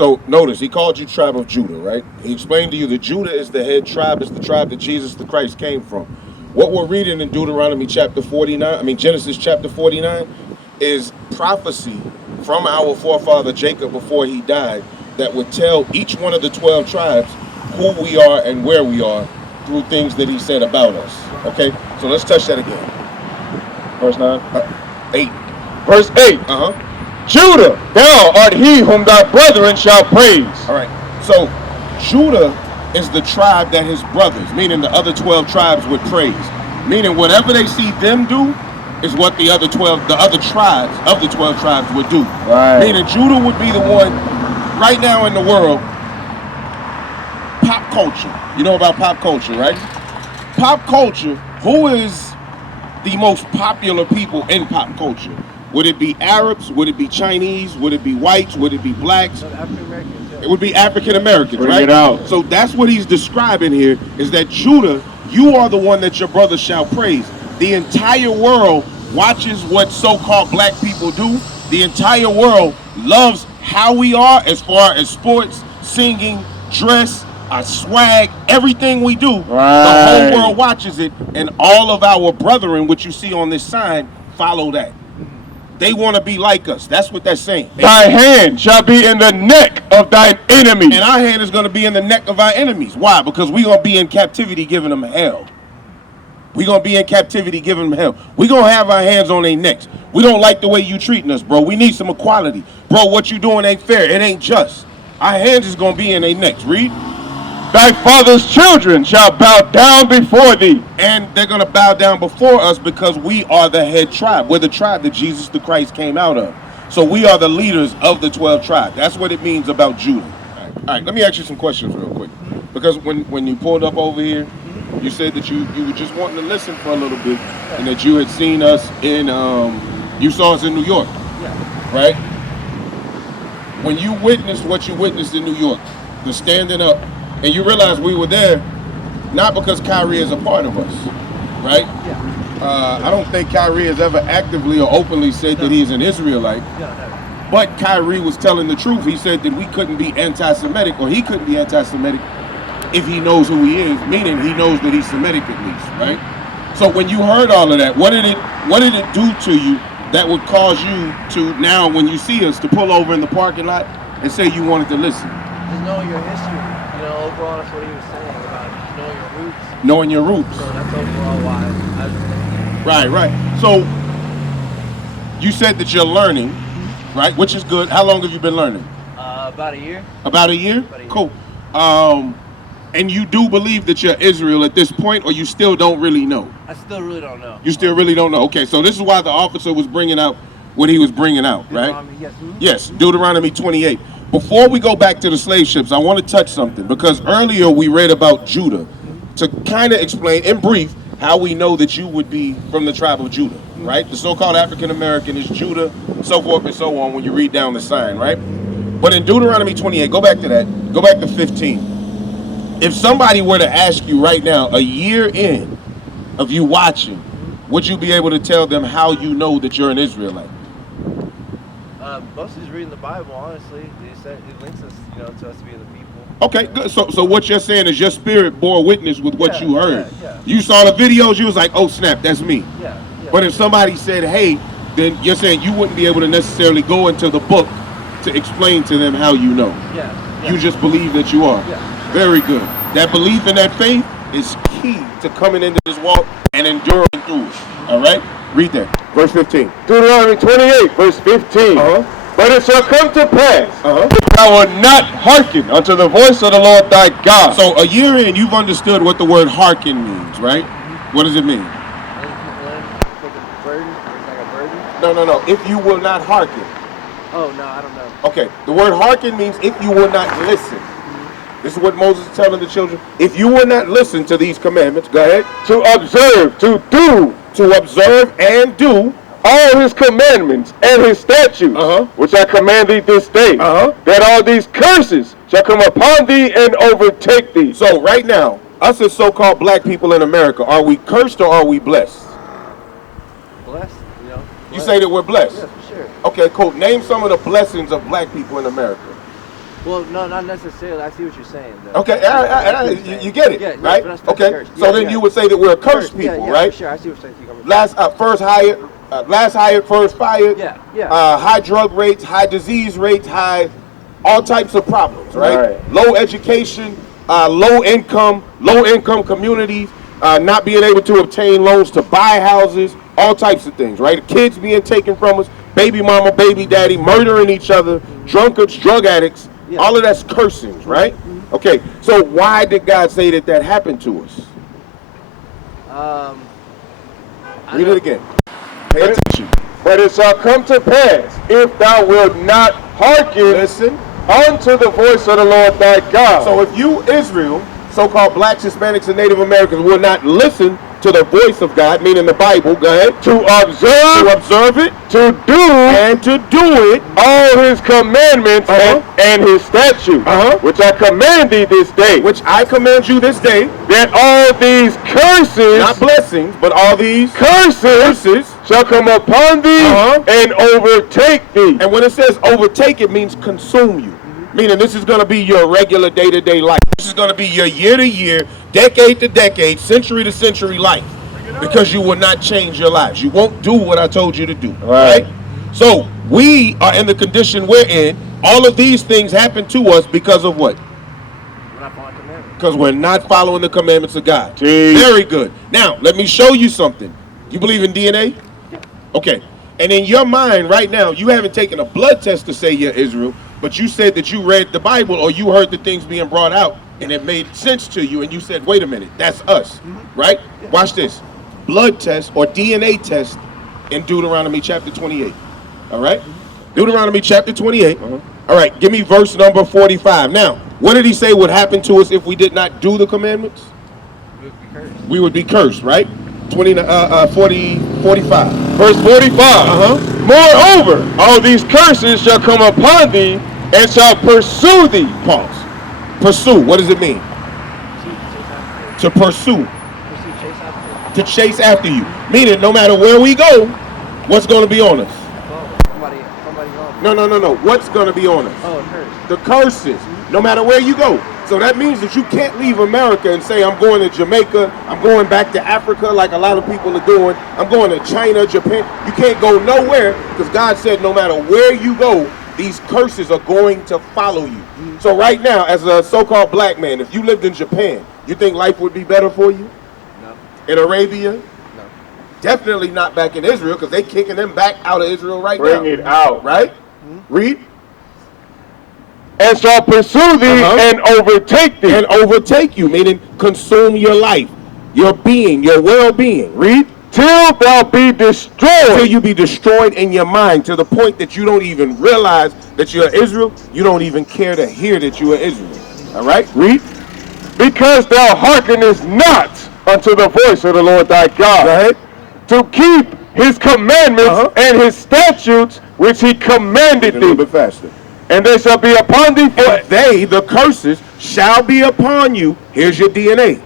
So notice, he called you tribe of Judah, right? He explained to you that Judah is the head tribe, it's the tribe that Jesus the Christ came from. What we're reading in Deuteronomy chapter 49, Genesis chapter 49, is prophecy from our forefather Jacob before he died that would tell each one of the 12 tribes who we are and where we are through things that he said about us. Okay, so let's touch that again. Verse 9? 8. Verse 8. Judah, thou art he whom thy brethren shall praise. All right, so Judah is the tribe that his brothers, meaning the other 12 tribes, would praise. Meaning whatever they see them do is what the other tribes of the 12 tribes would do. Right. Meaning Judah would be the one right now in the world. Pop culture. You know about pop culture, right? Pop culture, who is the most popular people in pop culture? Would it be Arabs? Would it be Chinese? Would it be whites? Would it be blacks? It would be African Americans, right? Bring it out. So that's what he's describing here, is that Judah, you are the one that your brothers shall praise. The entire world watches what so-called black people do. The entire world loves how we are as far as sports, singing, dress, our swag, everything we do. Right. The whole world watches it, and all of our brethren, which you see on this sign, follow that. They want to be like us. That's what that's saying. Thy hand shall be in the neck of thine enemies. And our hand is going to be in the neck of our enemies. Why? Because we're going to be in captivity giving them hell. We're going to be in captivity giving them hell. We're going to have our hands on their necks. We don't like the way you treating us, bro. We need some equality. Bro, what you doing ain't fair. It ain't just. Our hands is going to be in their necks. Read. Thy father's children shall bow down before thee. And they're going to bow down before us because we are the head tribe. We're the tribe that Jesus the Christ came out of. So we are the leaders of the 12 tribes. That's what it means about Judah. All right, let me ask you some questions real quick. Because when you pulled up over here, you said that you were just wanting to listen for a little bit, and that you had seen us in, you saw us in New York, right? When you witnessed what you witnessed in New York, the standing up, and you realize we were there, not because Kyrie is a part of us, right? I don't think Kyrie has ever actively or openly said that he's an Israelite. But Kyrie was telling the truth. He said that we couldn't be anti-Semitic, or he couldn't be anti-Semitic if he knows who he is, meaning he knows that he's Semitic at least, right? So when you heard all of that, what did it do to you that would cause you to now, when you see us, to pull over in the parking lot and say you wanted to listen? Just knowing your history. Overall, that's what he was saying about knowing your roots. Knowing your roots. So that's overall why I was thinking. Right. So you said that you're learning, right? Which is good. How long have you been learning? About a year. About a year? Cool. And you do believe that you're Israel at this point, or you still don't really know? I still really don't know. You still really don't know. Okay, so this is why the officer was bringing out what he was bringing out, right? Yes, Deuteronomy 28. Before we go back to the slave ships, I want to touch something, because earlier we read about Judah, to kind of explain in brief how we know that you would be from the tribe of Judah, right? The so-called African American is Judah, so forth and so on when you read down the sign, right? But in Deuteronomy 28, go back to that, go back to 15. If somebody were to ask you right now, a year in of you watching, would you be able to tell them how you know that you're an Israelite? Mostly just reading the Bible, honestly. It links us, to us being the people. Okay, good. So what you're saying is your spirit bore witness with what you heard. Yeah. You saw the videos, you was like, oh snap, that's me. Yeah. But if somebody said, hey, then you're saying you wouldn't be able to necessarily go into the book to explain to them how you know. Yeah. You just believe that you are. Yeah. Very good. That belief and that faith is key to coming into this walk and enduring through it. All right? Read that. Verse 15. Deuteronomy 28, verse 15. But it shall come to pass, if thou wilt not hearken unto the voice of the Lord thy God. So a year in, you've understood what the word hearken means, right? What does it mean? No. If you will not hearken. Oh, no, I don't know. Okay, the word hearken means if you will not listen. This is what Moses is telling the children. If you will not listen to these commandments, go ahead. To observe, to do. To observe and do all his commandments and his statutes, which I command thee this day, that all these curses shall come upon thee and overtake thee. So right now, us as so-called black people in America, are we cursed or are we blessed? Blessed, You say that we're blessed? Yeah, for sure. Okay, cool. Name some of the blessings of black people in America. Well, no, not necessarily. I see what you're saying, though. Okay, you get it, Yeah, right? but that's Okay, cursed. so Yeah, then yeah. you would say that we're a cursed people, yeah, right? For sure, I see what you're saying. Last hired, first fired. Yeah, yeah. High drug rates, high disease rates, high all types of problems, right? Right. Low education, low income communities, not being able to obtain loans to buy houses, all types of things, right? Kids being taken from us, baby mama, baby daddy, murdering each other, drunkards, drug addicts, all of that's cursings, right? Okay, so why did God say that that happened to us? Read it again. Pay attention. But it shall come to pass, if thou wilt not hearken unto the voice of the Lord thy God. So if you, Israel, so-called blacks, Hispanics, and Native Americans, will not listen to the voice of God, meaning the Bible, go ahead, to observe it, to do, and to do it, all his commandments and his statutes, which I command thee this day, which I command you this day, that all these curses, not blessings, but all these curses shall come upon thee and overtake thee. And when it says overtake, it means consume you. Meaning this is going to be your regular day-to-day life. This is going to be your year-to-year, decade-to-decade, century-to-century life. Because you will not change your lives. You won't do what I told you to do. Right? So we are in the condition we're in. All of these things happen to us because of what? We're not following commandments. Because we're not following the commandments of God. Jeez. Very good. Now, let me show you something. You believe in DNA? Okay. And in your mind right now, you haven't taken a blood test to say you're Israel, but you said that you read the Bible or you heard the things being brought out and it made sense to you and you said, wait a minute, that's us, right? Watch this. Blood test or DNA test in Deuteronomy chapter 28, all right? Deuteronomy chapter 28. All right, give me verse number 45. Now, what did he say would happen to us if we did not do the commandments? We would be cursed, right? 45. Verse 45. Moreover, all these curses shall come upon thee and shall pursue thee. Pause. Pursue, what does it mean? To pursue. To chase after you. Meaning, no matter where we go, what's going to be on us? Somebody home. No. What's going to be on us? Oh, curse. The curses. No matter where you go. So that means that you can't leave America and say, I'm going to Jamaica, I'm going back to Africa like a lot of people are doing, I'm going to China, Japan. You can't go nowhere because God said no matter where you go, these curses are going to follow you. So right now, as a so-called black man, if you lived in Japan, you think life would be better for you? No. In Arabia? No. Definitely not back in Israel because they're kicking them back out of Israel right now. Bring it out. Right? Read. And shall pursue thee and overtake thee. And overtake you, meaning consume your life, your being, your well-being. Read. Till thou be destroyed. Till you be destroyed in your mind to the point that you don't even realize that you're Israel. You don't even care to hear that you are Israel. All right? Read. Because thou hearkenest not unto the voice of the Lord thy God. Go ahead. To keep his commandments and his statutes which he commanded A little thee. bit faster. And they shall be upon thee for And they, the curses, shall be upon you. Here's your DNA.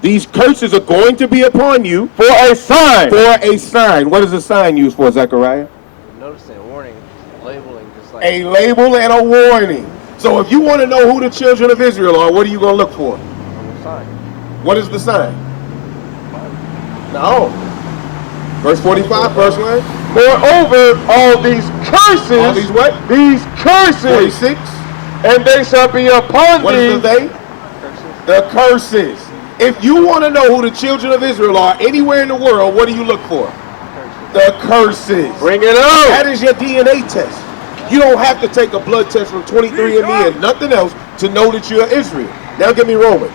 These curses are going to be upon you for a sign. For a sign. What is a sign used for, Zechariah? Noticing, warning, labeling, just like A label and a warning. So if you want to know who the children of Israel are, what are you going to look for? sign. What is the sign? No. Verse 45, first line. Moreover, all these curses. All these what? These curses. 46. And they shall be upon What thee. is the they? The curses. If you want to know who the children of Israel are anywhere in the world, what do you look for? The curses. Bring it on. That is your DNA test. You don't have to take a blood test from 23andMe and nothing else to know that you're Israel. Now give me Romans.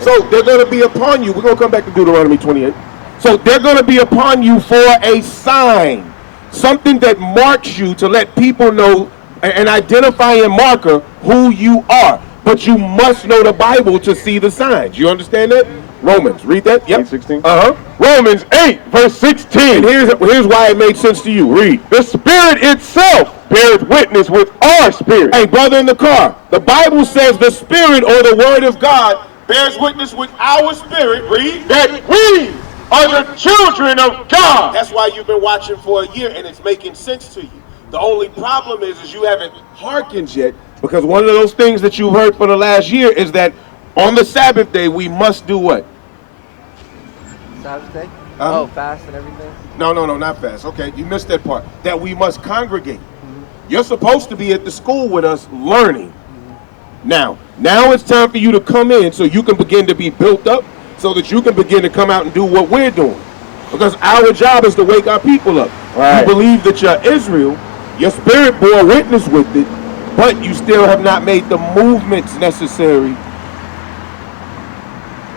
So they're going to be upon you. We're going to come back to Deuteronomy 28. So they're going to be upon you for a sign. Something that marks you to let people know, an identifying marker, who you are. But you must know the Bible to see the signs. You understand that? Romans, read that. Yep. 16. Romans 8, verse 16. And here's why it made sense to you. Read. The Spirit itself bears witness with our spirit. Hey, brother in the car, the Bible says the Spirit or the Word of God bears witness with our spirit. Read. That we are the children of God. That's why you've been watching for a year and it's making sense to you. The only problem is you haven't hearkened yet, because one of those things that you've heard for the last year is that on the Sabbath day we must do what? Sabbath day? Uh-huh. Oh, fast and everything? No, not fast. Okay, you missed that part. That we must congregate. You're supposed to be at the school with us learning. Now it's time for you to come in so you can begin to be built up, so that you can begin to come out and do what we're doing. Because our job is to wake our people up. Right. You believe that you're Israel, your spirit bore witness with it, but you still have not made the movements necessary,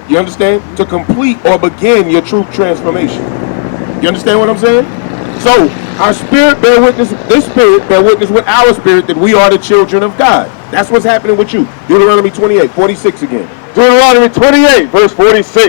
you understand, to complete or begin your true transformation. You understand what I'm saying? So our spirit bear witness, this spirit bear witness with our spirit that we are the children of God. That's what's happening with you. Deuteronomy 28, 46 again. Deuteronomy 28, verse 46.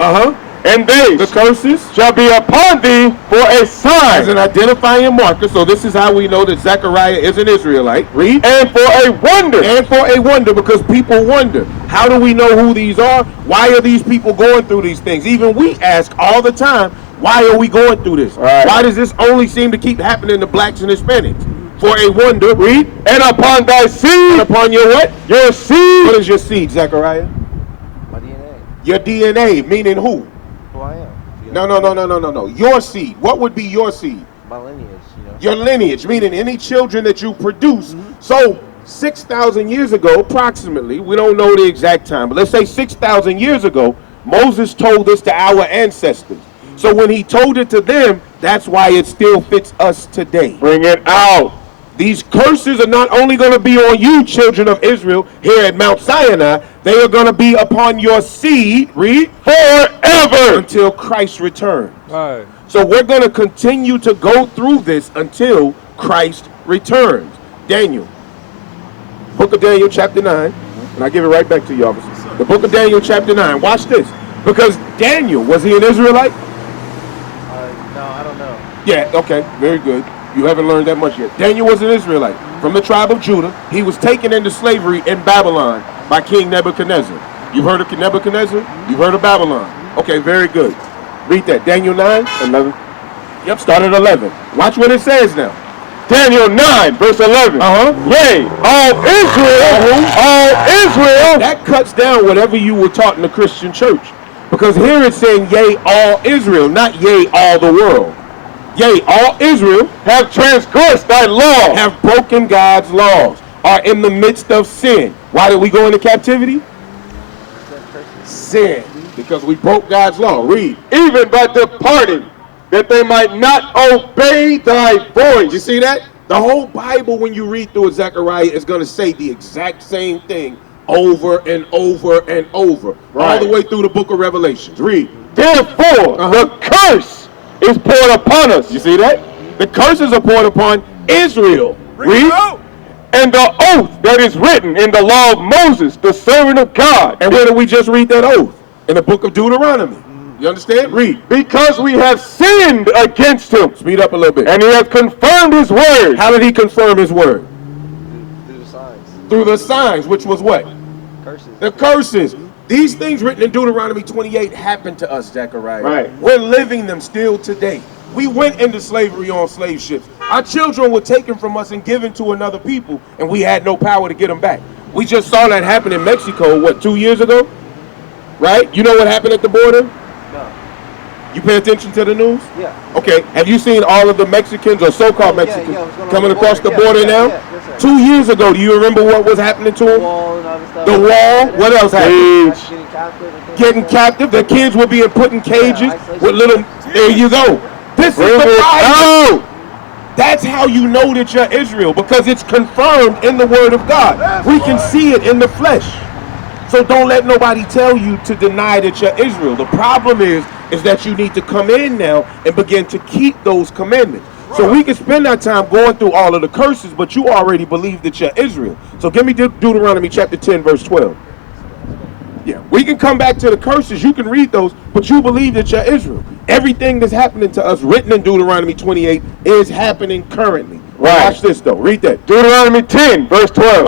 And they, the curses, shall be upon thee for a sign. As an identifying marker. So this is how we know that Zechariah is an Israelite. Read. And for a wonder. And for a wonder, because people wonder. How do we know who these are? Why are these people going through these things? Even we ask all the time, why are we going through this? Right. Why does this only seem to keep happening to blacks and Hispanics? For a wonder. Read. And upon thy seed. And upon your what? Your seed. What is your seed, Zechariah? My DNA. Your DNA, meaning who? Who I am. No. Your seed. What would be your seed? My lineage, Your lineage, meaning any children that you produce. So 6,000 years ago, approximately, we don't know the exact time, but let's say 6,000 years ago, Moses told this to our ancestors. So when he told it to them, that's why it still fits us today. Bring it out. These curses are not only going to be on you, children of Israel, here at Mount Sinai, they are going to be upon your seed, read, forever, until Christ returns. Right. So we're going to continue to go through this until Christ returns. Daniel, book of Daniel chapter 9, and I'll give it right back to you, officers. The book of Daniel chapter 9, watch this. Because Daniel, was he an Israelite? No, I don't know. Yeah, okay, very good. You haven't learned that much yet. Daniel was an Israelite from the tribe of Judah. He was taken into slavery in Babylon by King Nebuchadnezzar. You've heard of Nebuchadnezzar? You've heard of Babylon. Okay, very good. Read that. Daniel 9, 11. Yep, start at 11. Watch what it says now. Daniel 9, verse 11. Yea, all Israel. That cuts down whatever you were taught in the Christian church. Because here it's saying, yea, all Israel, not yea, all the world. Yea, all Israel have transgressed thy law, have broken God's laws, are in the midst of sin. Why did we go into captivity? Sin. Because we broke God's law. Read. Even by departing, that they might not obey thy voice. You see that? The whole Bible, when you read through it, Zechariah, is going to say the exact same thing over and over and over. All the way through the book of Revelations. Read. Therefore, the curse is poured upon us. You see that? The curses are poured upon Israel. Read. And the oath that is written in the law of Moses, the servant of God. And where did we just read that oath? In the book of Deuteronomy. You understand? Read. Because we have sinned against him. Speed up a little bit. And he has confirmed his word. How did he confirm his word? Through the signs. Through the signs, which was what? Curses. The curses. These things written in Deuteronomy 28 happened to us, Zechariah. Right. We're living them still today. We went into slavery on slave ships. Our children were taken from us and given to another people, and we had no power to get them back. We just saw that happen in Mexico, what, 2 years ago? Right? You know what happened at the border? No. You pay attention to the news? Yeah. Okay. Have you seen all of the Mexicans or so-called Mexicans what's going on coming with across the border now? Yes, sir. 2 years ago, do you remember what was happening to The them? wall and all this stuff. The wall. What else happened? Getting captive. And things Getting like that. captive. Their kids were being put in cages isolation. with little. There you go. This is the Bible. That's how you know that you're Israel, because it's confirmed in the Word of God. We can see it in the flesh. So don't let nobody tell you to deny that you're Israel. The problem is that you need to come in now and begin to keep those commandments. So we can spend our time going through all of the curses, but you already believe that you're Israel. So give me Deuteronomy chapter 10, verse 12. Yeah, we can come back to the curses. You can read those, but you believe that you're Israel. Everything that's happening to us written in Deuteronomy 28 is happening currently. Right. Watch this, though. Read that. Deuteronomy 10, verse 12.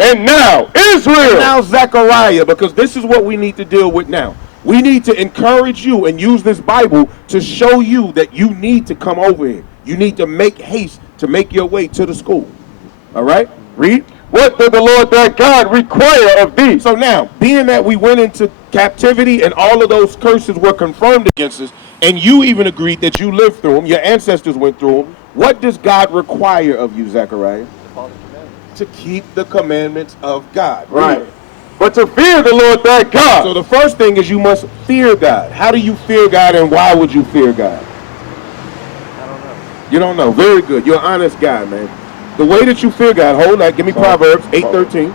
And now, Israel. And now, Zechariah, because this is what we need to deal with now. We need to encourage you and use this Bible to show you that you need to come over here. You need to make haste to make your way to the school. All right? Read. What does the Lord thy God require of thee? So now, being that we went into captivity and all of those curses were confirmed against us, and you even agreed that you lived through them, your ancestors went through them, what does God require of you, Zechariah? To keep the commandments of God. Right. But to fear the Lord thy God. So the first thing is you must fear God. How do you fear God, and why would you fear God? I don't know. You don't know. Very good. You're an honest guy, man. The way that you fear God, hold on, give me Proverbs 8:13.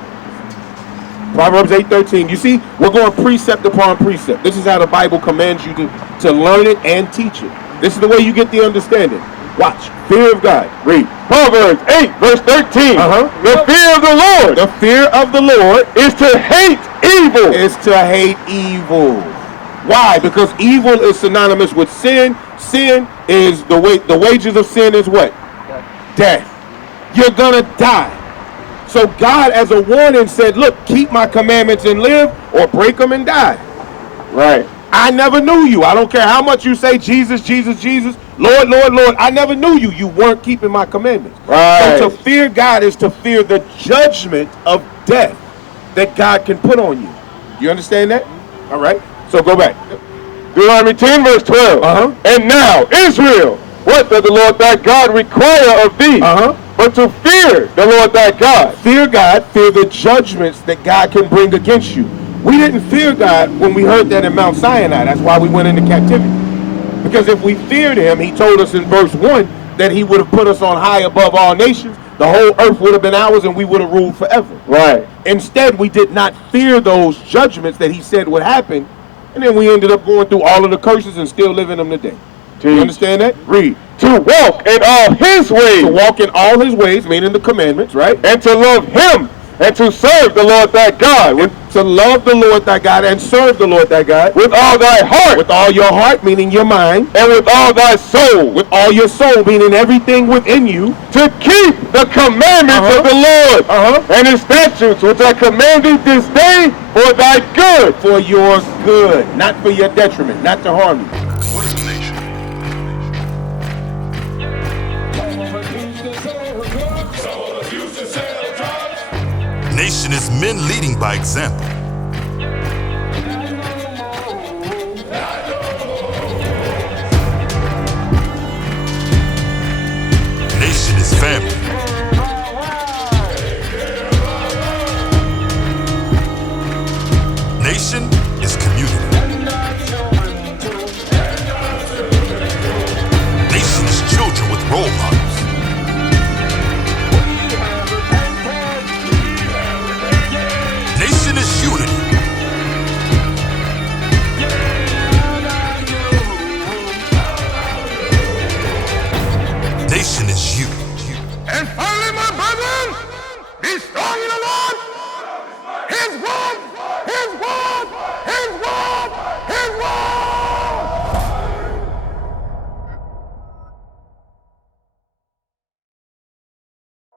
Proverbs 8:13. You see, we're going precept upon precept. This is how the Bible commands you to learn it and teach it. This is the way you get the understanding. Watch. Fear of God. Read. Proverbs 8, verse 13. The fear of the Lord. The fear of the Lord is to hate evil. Is to hate evil. Why? Because evil is synonymous with sin. Sin is the wages of sin is what? Death. You're gonna die. So God, as a warning, said, look, keep my commandments and live, or break them and die. Right. I never knew you. I don't care how much you say Jesus, Jesus, Jesus, Lord, Lord, Lord. I never knew you. You weren't keeping my commandments. Right. So to fear God is to fear the judgment of death that God can put on you. You understand that? All right. So go back. Deuteronomy 10, verse 12. And now, Israel, what does the Lord thy God require of thee? But to fear the Lord thy God. Fear God, fear the judgments that God can bring against you. We didn't fear God when we heard that in Mount Sinai. That's why we went into captivity. Because if we feared him, he told us in verse 1 that he would have put us on high above all nations. The whole earth would have been ours and we would have ruled forever. Right. Instead, we did not fear those judgments that he said would happen. And then we ended up going through all of the curses and still living them today. You understand that? Read. To walk in all his ways. To walk in all his ways, meaning the commandments, right? And to love him and to serve the Lord thy God. And to love the Lord thy God and serve the Lord thy God. With all thy heart. With all your heart, meaning your mind. And with all thy soul. With all your soul, meaning everything within you. To keep the commandments of the Lord. And his statutes, which I command thee this day for thy good. For your good. Not for your detriment. Not to harm you. What is a nation? Nation is men leading by example.